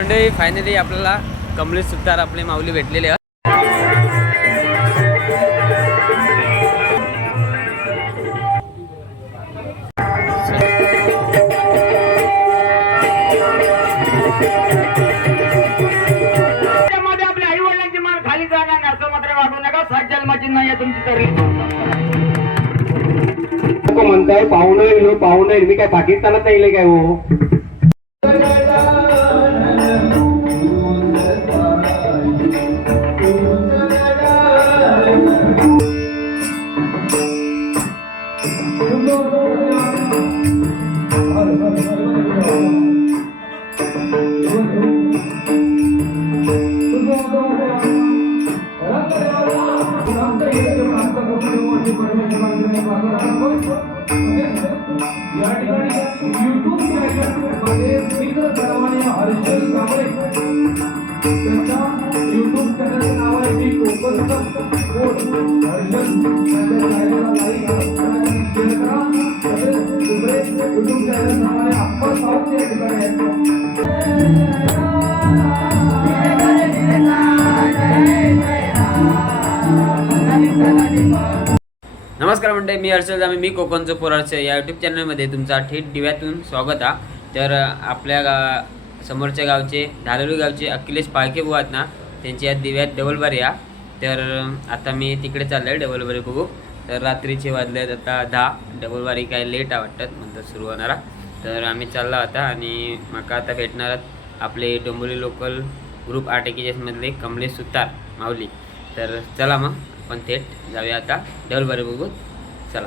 मंडळी फायनली आपल्याला कमलेश सुतार आपले माऊली भेटलेले त्यामध्ये आपल्या आई वडिलांची मान खाली जाणार नाही असं मात्र वाटू नका. सात जन्माची नाही आहे तुमची तरी. म्हणताय पाहुणं येलो पाहुणं मी काय पाकिस्तानात येईल काय हो? नमस्कार मी हर्षल जामे मी कोकणचं पोराचं या यूट्यूब चॅनलमध्ये तुमचा थेट दिव्यातून स्वागत आहे तर आपल्या गा समोरच्या गावचे धारवी गावचे अखिलेश पाळके बुवा आहेत ना त्यांची आज दिव्यात डबलबारी या तर आता मी तिकडे चाललो आहे डबलबारी बघू. तर रात्रीचे वाजले आहेत आता दहा. डबलबारी काय लेट आहे वाटतात म्हणतात सुरू होणार तर आम्ही चालला आता आणि माका आता भेटणार आपले डोंबोली लोकल ग्रुप आठ मधले कमलेश सुतार माऊली. तर चला मग आपण थेट जाऊया आता. डबलबारी बघू. चला.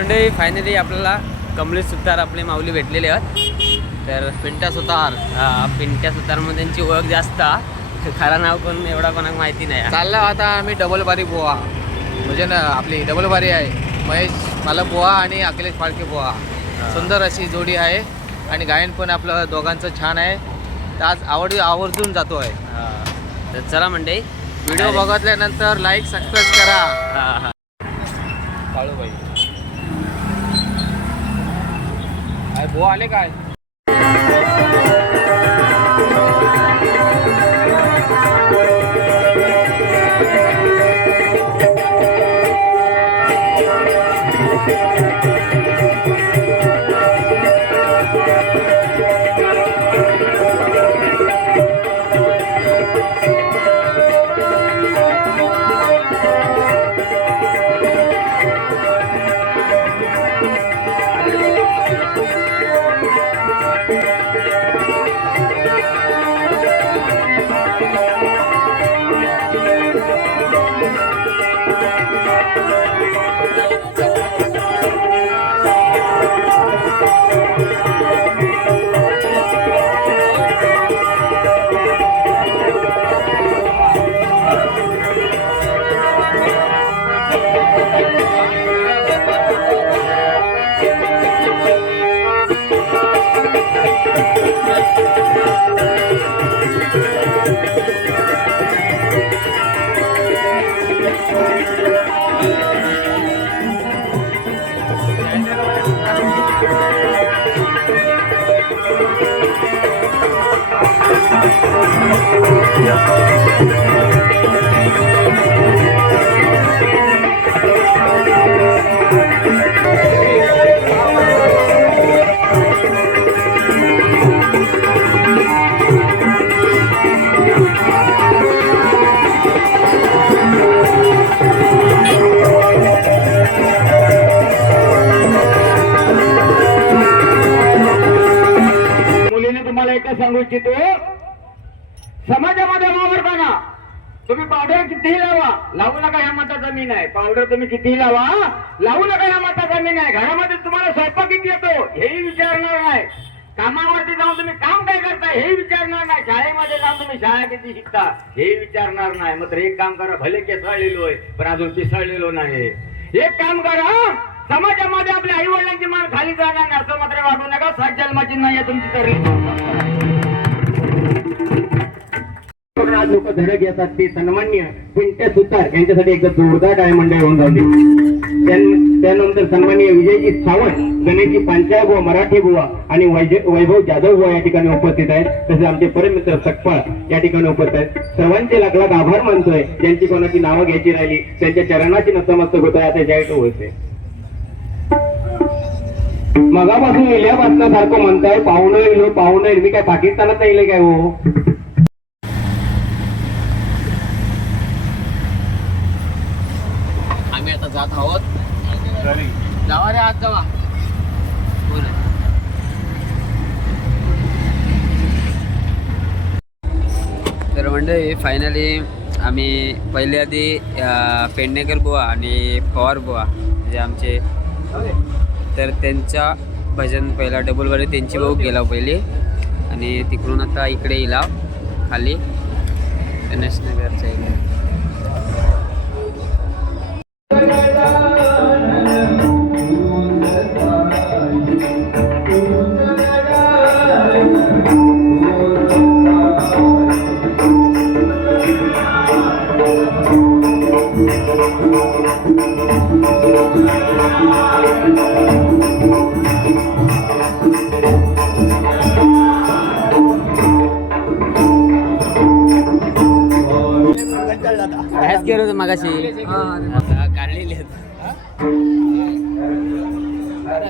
मंडळी फायनली आपल्याला कमलेश सुतार आपले माऊली भेटलेले आहेत. तर पिंट्या सुतार हा पिंट्या सुतारमध्ये त्यांची ओळख जास्त. खरं नाव कोण एवढा कोणाला माहिती नाही. चालला आता आम्ही डबल बारी बोवा. म्हणजे ना आपली डबल बारी आहे. महेश मला बोवा आणि अखिलेश फाळके बोवा. सुंदर अशी जोडी आहे आणि गायन पण आपलं दोघांचं छान आहे. तर आज आवड आवर्जून जातो आहे. तर चला मंडळी व्हिडिओ बघितल्यानंतर लाईक सबस्क्राईब करा. हा हा. काळूबाई. काय भाऊ आले काय? तुम्हाला एकच सांगू इच्छितो. समाजामध्ये वावरताना तुम्ही पावडर कितीही लावा लावू नका ह्या मताचा जमीन आहे पावडर तुम्ही कितीही लावा लावू नका ह्या मताचा जमीन आहे घरामध्ये तुम्हाला स्वयंपाक किती येतो हेही विचारणार नाही. कामावरती जाऊन तुम्ही काम काय करता हेही विचारणार नाही. शाळेमध्ये जाऊन तुम्ही शाळा किती शिकता हेही विचारणार नाही. मात्र एक काम करा भले केसळलेलो आहे पण अजून पिसळलेलो नाही एक काम करा समाजामध्ये आपल्या आई वडिलांची मान खाली जाणार नाही असं मात्र वाटू नका. सात जन्माची नाही आहे तुमची तरी. आज लोक धडक येतात ते सन्मान्य पिंट्या सुतार यांच्यासाठी एकदा जोरदार काय मंडळ होऊन जाते त्यानंतर सन्मान्य विजयजी सावंत गणेशजी पांचाळ बुवा मराठी बुवा आणि वैभव जाधव बुवा या ठिकाणी उपस्थित आहेत. तसेच आमचे परमित्र सकपाळ या ठिकाणी उपस्थित आहेत. सर्वांचे लाख लाख आभार मानतोय. ज्यांची कोणाची नावं घ्यायची राहिली त्यांच्या चरणाची नतमस्तक होत आहे आता जय तो होते. मगापासून इल्या सारखं म्हणताय पाहुणं येलो पाहुणं येईल मी काय पाकिस्तानात नाही काय हो? आम्ही आता जात आहोत. जावा रे आज जावा. तर म्हणजे फायनली आम्ही पहिले आधी पेडणेकर बुवा आणि पवार बुवा जे आमचे तर त्यांचा भजन पहिला डबलवाले त्यांची भाऊ गेला हो पहिले. आणि तिकडून आता इकडे येला खाली. गणेश नगरच्या इकडे. कायच केलं होतं मगाशी. काढलेली.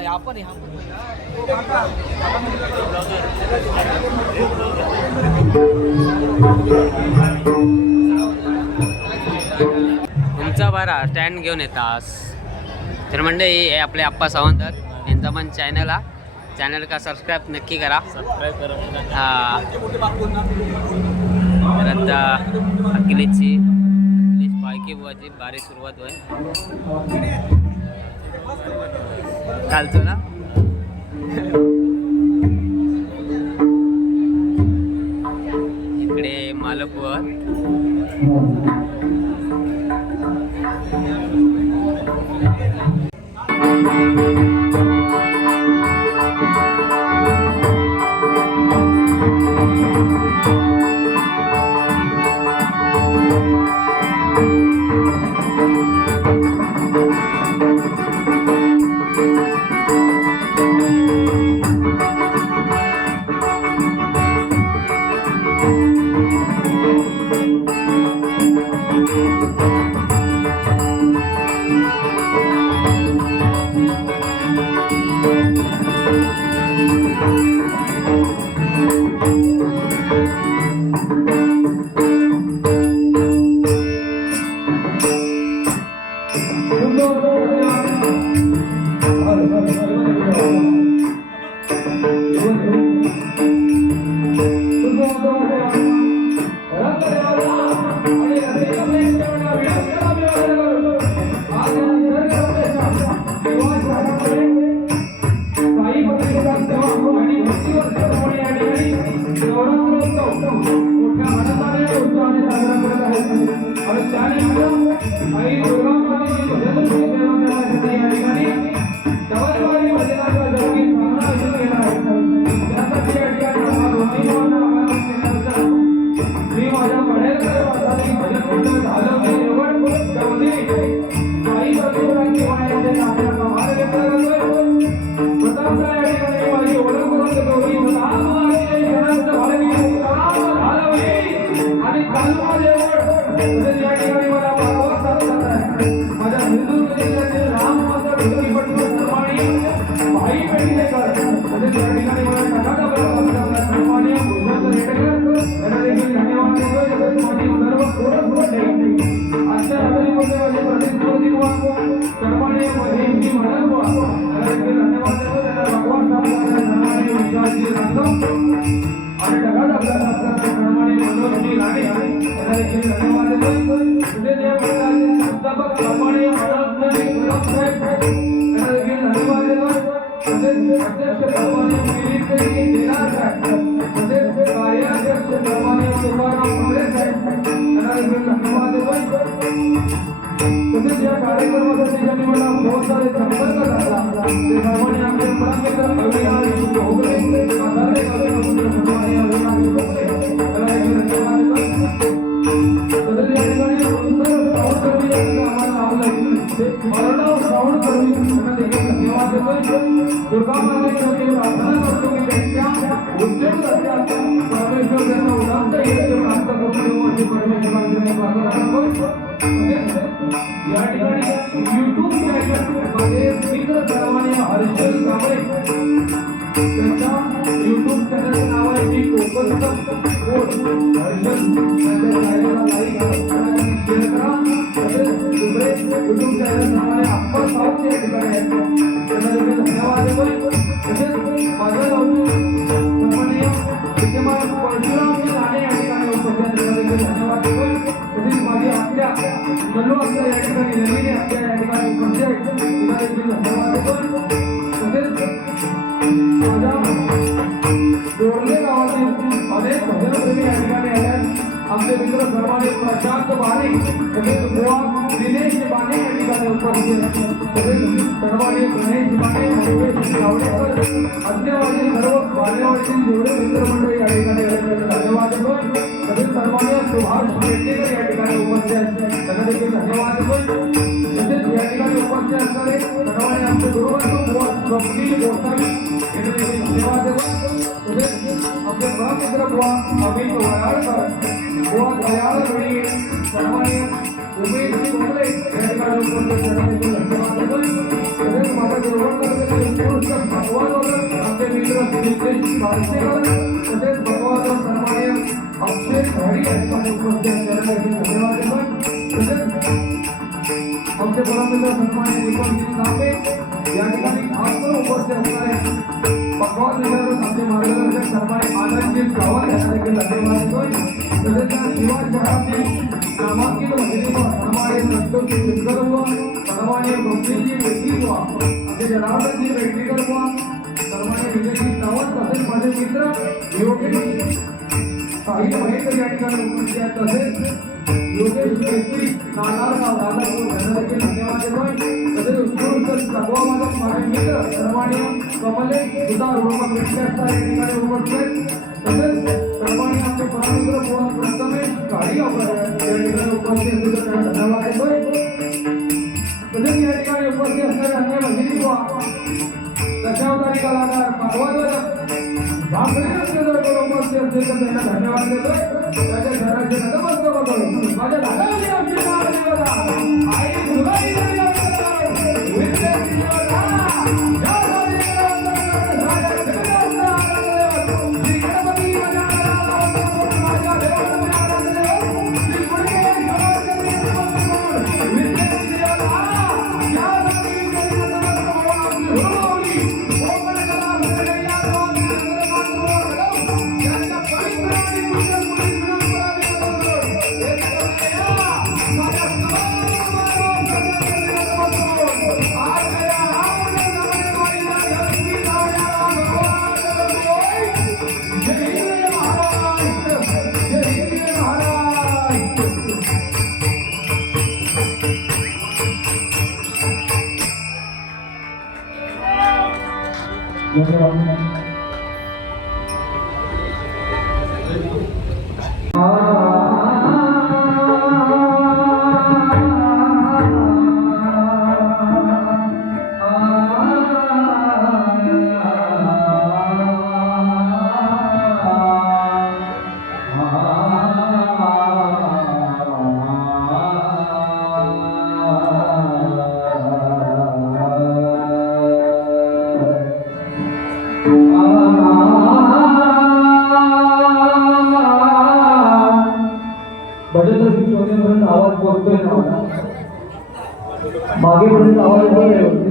आपण तुमचा बरा स्टँड घेऊन येतास. तर मंडळी हे आपले आप्पा सावंत. यांचा पण चॅनल हा. चॅनल का सबस्क्राईब नक्की करा. हा. तर आता अखिलेशची अखिलेश पायकी बुवाची बारी सुरुवात होय चालतो ना? इकडे मालक बुवा. आजच्या रात्रीमध्ये माझे प्रतिस्पर्धी सर्वांनी हिंदी म्हणत बुवा त्याला देखील धन्यवाद देतो त्याला भगवान सर्वांनी विश्वासजी राखतो आणि ढगात आपल्या प्रमाणे मनोजजी राणे यांना देखील धन्यवाद देतो तुझे जे मंडळाचे संस्थापक प्रमाणे हळद साहेब त्यांना देखील धन्यवाद देतो तसेच अध्यक्ष प्रमाणे मिलिंदजी देणार साहेब तसेच कार्याध्यक्ष प्रमाणे तुकाराम मोरे साहेब त्यांना देखील धन्यवाद देतो तसेच या कार्यक्रमासाठी ज्यांनी मला बहुत सारे संपर्क साधला ते सर्वांनी आमचे परममित्र अविनाश भोगले आधारे कार्यक्रमाचे सर्वांनी अविनाश भोगले त्याला देखील धन्यवाद माझी आत्या नल्लू आत्या या ठिकाणी नलिनी आत्या या ठिकाणी उपस्थित आहेत त्यांना देखील धन्यवाद देतो तसेच माझ्या डोरले गावातील अनेक भजनप्रेमी या ठिकाणी आले आहेत. आमचे मित्र सर्वांनी प्रशांत बाणे तसेच बुवा दिनेश बाणे या ठिकाणी उपस्थित आहेत. तसेच सर्वांनी गणेश बाणे योगेश गावडेकर अद्यावादी सर्व बालेवाडीतील जेवढे मित्रमंडळी या ठिकाणी आले आहेत, त्यांना धन्यवाद देतो तसेच सर्वांनी सुभाष पेटणेकर या ठिकाणी उपस्थित आहेत त्यांना देखील धन्यवाद. देतो तसेच या ठिकाणी उपस्थित असणारे सर्वांनी आमचे गुरुबंधू बुवा स्वप्नील गोसावी यांना देखील धन्यवाद देतो तसेच आपले परममित्र बुवा अमित वराळकर बुवा दयाळ गडी सर्वांनी उमेश कोंबडे या ठिकाणी उपस्थित त्यांना देखील धन्यवाद देतो तसेच माझ्या गुरुबंधू उत्कृष्ट भगवान आमचे मित्र नितेश पारसेकर तसेच भगवान सर्वांनी अक्षय घाडी या ठिकाणी उपस्थित आहेत त्यांना देखील धन्यवाद देतो तसेच आमचे परमपिता सन्मान्य दीपकजी तांबे या ठिकाणी खास करून उपस्थित असणारे भगवान विचारून आमचे मार्गदर्शक सन्मान्य आनंदजी पवार यांना देखील धन्यवाद देतोय. तसेच त्या शिवा शहरातील नामांकित महिलेव सन्माने संतोषी शिरकर बुवा सन्मान्य गंभीरजी वेटली बुवा आमचे जनार्दनजी वेटलीकर बुवा सन्मान्य विजयजी सावंत तसेच माझे मित्र योगेश काही महेंद्र या ठिकाणी उपस्थित आहेत. तसेच कमले सुधार उर्फ विद्यार्था या ठिकाणी उपस्थित आहेत तसेच सर्वांनी आमचे परमित्र बुवा प्रथमेश काळी या ठिकाणी उपस्थित धन्यवाद. देतोय तसेच या ठिकाणी उपस्थित असणारे अन्य कलाकार धन्यवाद देतोय. त्याच्या घराचे नतमस्तक होतो माझ्या भजन মাगे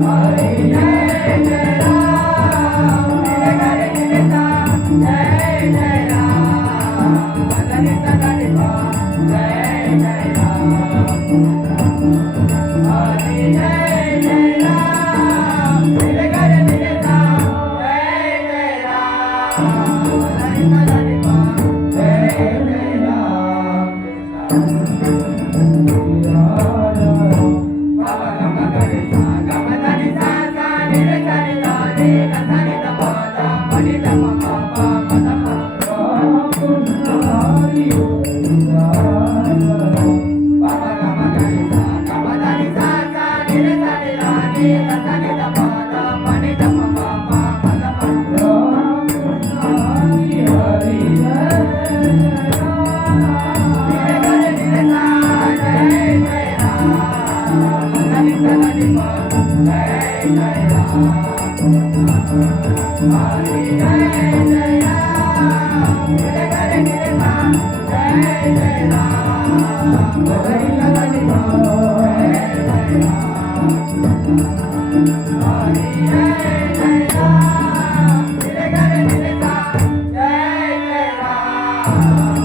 Bye. तर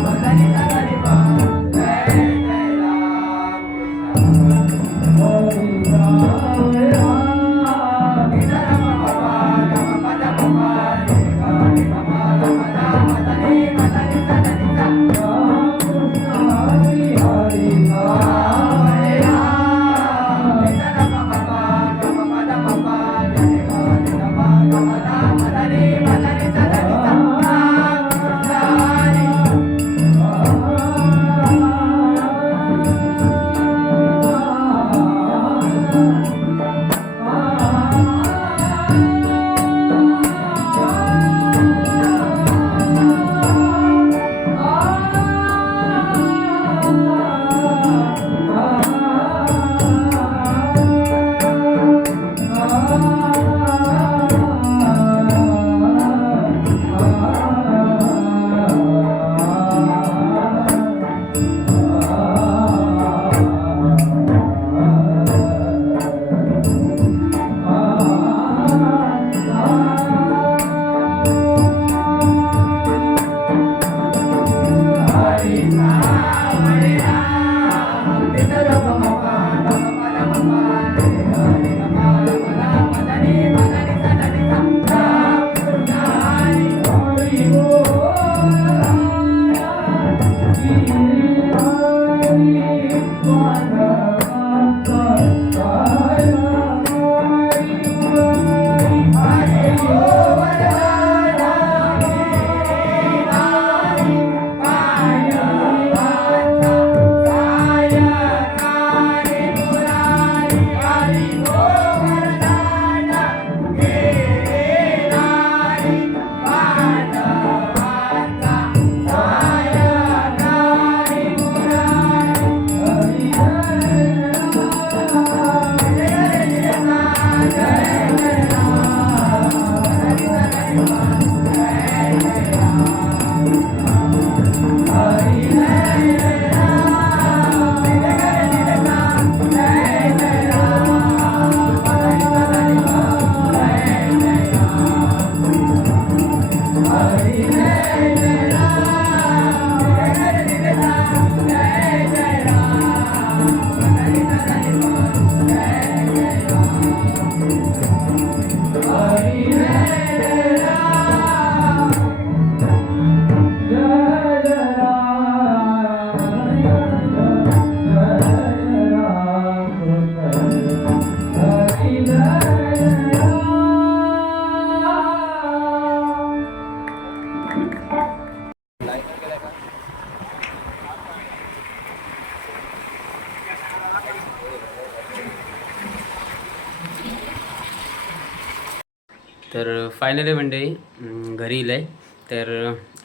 फायनली मंडळी घरी घरी आहे तर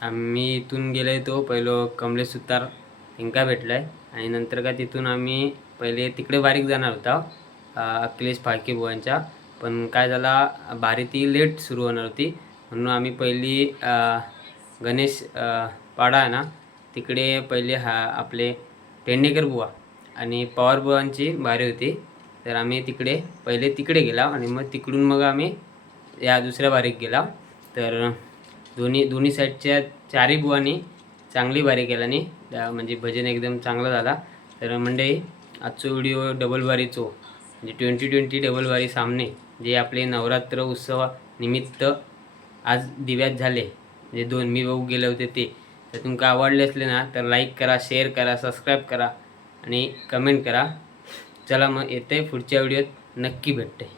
आम्ही इथून गेलो आहे तो पहिलो कमलेश सुतार हिंका भेटला आहे आणि नंतर का तिथून आम्ही पहिले तिकडे बारीक जाणार होता अखिलेश फाळके बुवांच्या. पण काय झाला बारी ती लेट सुरू होणार होती. म्हणून आम्ही पहिली गणेश पाडा आहे ना तिकडे पहिले हा आपले पेडणेकर बुवा आणि पवार बुवांची बारी होती. तर आम्ही तिकडे पहिले तिकडे गेला आणि मग तिकडून मग आम्ही या दुसऱ्या बारीक गेला. तर दोन्ही दोन्ही साईडच्या चारही बुवांनी चांगली बारी केल्याने आणि म्हणजे भजन एकदम चांगला झाला. तर मंडळी आजचो व्हिडिओ डबल बारीचो म्हणजे ट्वेंटी ट्वेंटी डबल बारी सामने जे आपले नवरात्र उत्सवानिमित्त आज दिव्यात झाले. जे दोन मी बघू गेले होते ते. तर तुमका आवडले असले ना तर लाईक करा शेअर करा सबस्क्राईब करा आणि कमेंट करा. चला मग येते पुढच्या व्हिडिओत. नक्की भेटते.